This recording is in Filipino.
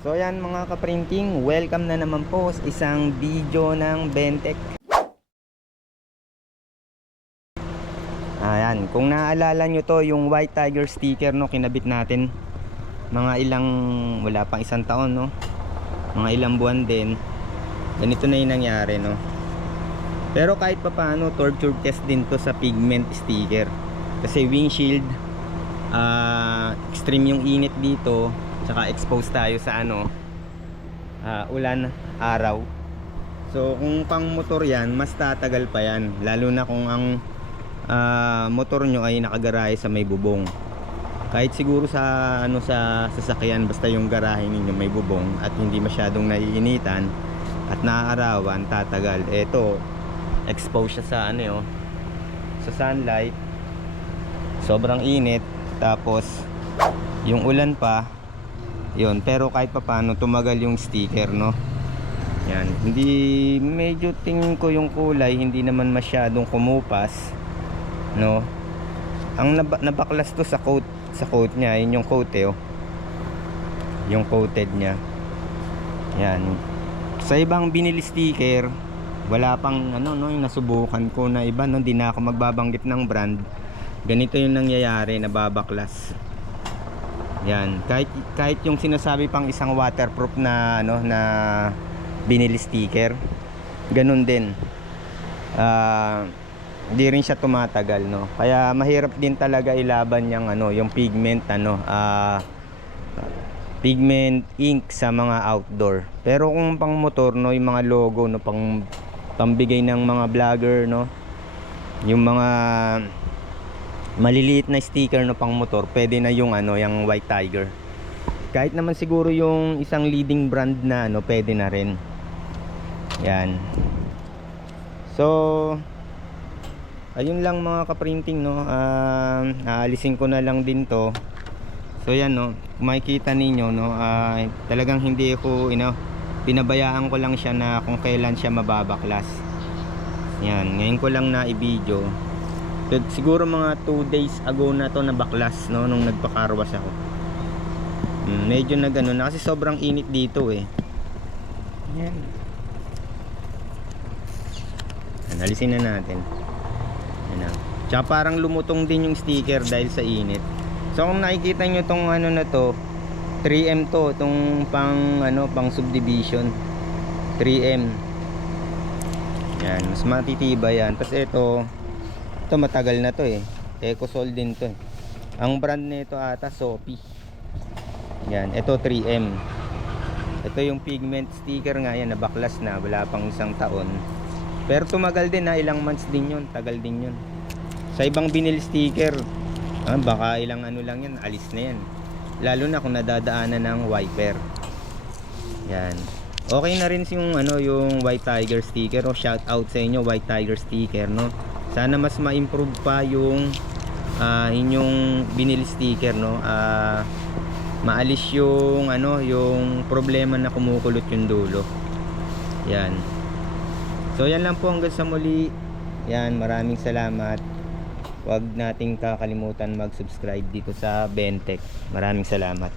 So yan mga kaprinting, welcome na naman po sa isang video ng Bentech. Ayan, kung naalala nyo to, yung White Tiger sticker no, kinabit natin mga ilang, wala pang isang taon no, mga ilang buwan din. Ganito na yung nangyari no. Pero kahit pa paano, torture test din to sa pigment sticker. Kasi windshield, extreme yung init dito, tsaka exposed tayo sa ulan, araw. So kung pang motor yan, mas tatagal pa yan, lalo na kung ang motor nyo ay nakagarahe sa may bubong. Kahit siguro sa sa sasakyan, basta yung garahe ninyo may bubong at hindi masyadong naiinitan at naaarawan, tatagal. Eto, exposed siya sa sa sunlight, sobrang init, tapos yung ulan pa yun. Pero kahit pa paano, tumagal yung sticker no. Yan, hindi, medyo tingin ko yung kulay hindi naman masyadong kumupas no. Ang nabaklas to sa coat niya, yun yung coat yung coated niya. Yan, sa ibang binili sticker, wala pang yung nasubukan ko na iba no, hindi na ako magbabanggit ng brand. Ganito yung nangyayari, nababaklas. Yan, kahit yung sinasabi pang isang waterproof na na binili sticker, ganun din. Hindi rin siya tumatagal no. Kaya mahirap din talaga ilaban yung yung pigment pigment ink sa mga outdoor. Pero kung pang motor no, yung mga logo no, pambigay ng mga vlogger no, yung mga maliliit na sticker no pang motor, pwede na yung yung White Tiger. Kahit naman siguro yung isang leading brand na pwede na rin. Yan. So ayun lang mga kaprinting no. Aalisin ko na lang din to. So yan no, kung makikita ninyo no, talagang hindi ko pinabayaan ko lang siya na kung kailan siya mababaklas. Yan, ngayon ko lang na i-video. Siguro mga 2 days ago na to nabaklas no, nung nagpa-carwash ako. Medyo na kasi sobrang init dito Yan. Alisin na natin. Yan na. Tsaka parang lumutong din yung sticker dahil sa init. So kung nakikita nyo tong na to, 3M to, tong pang subdivision 3M. Yan, mas matitibay yan. Tapos ito matagal na to Ecosol din to Ang brand nito ata Sophie. Yan, ito 3M. Ito yung pigment sticker nga yan, nabaklas na, wala pang isang taon. Pero tumagal din ilang months din yun, tagal din yun. Sa ibang binil sticker, baka ilang lang yan, alis na yan. Lalo na kung nadadaanan ng wiper. Yan. Okay na rin yung yung White Tiger sticker. Shout out sa inyo White Tiger sticker no. Sana mas ma-improve pa yung inyong binili sticker no. Maalis yung yung problema na kumukulot yung dulo. Yan. So yan lang po, hanggang sa muli. Yan, maraming salamat. Huwag nating kakalimutan mag-subscribe dito sa Bentech. Maraming salamat.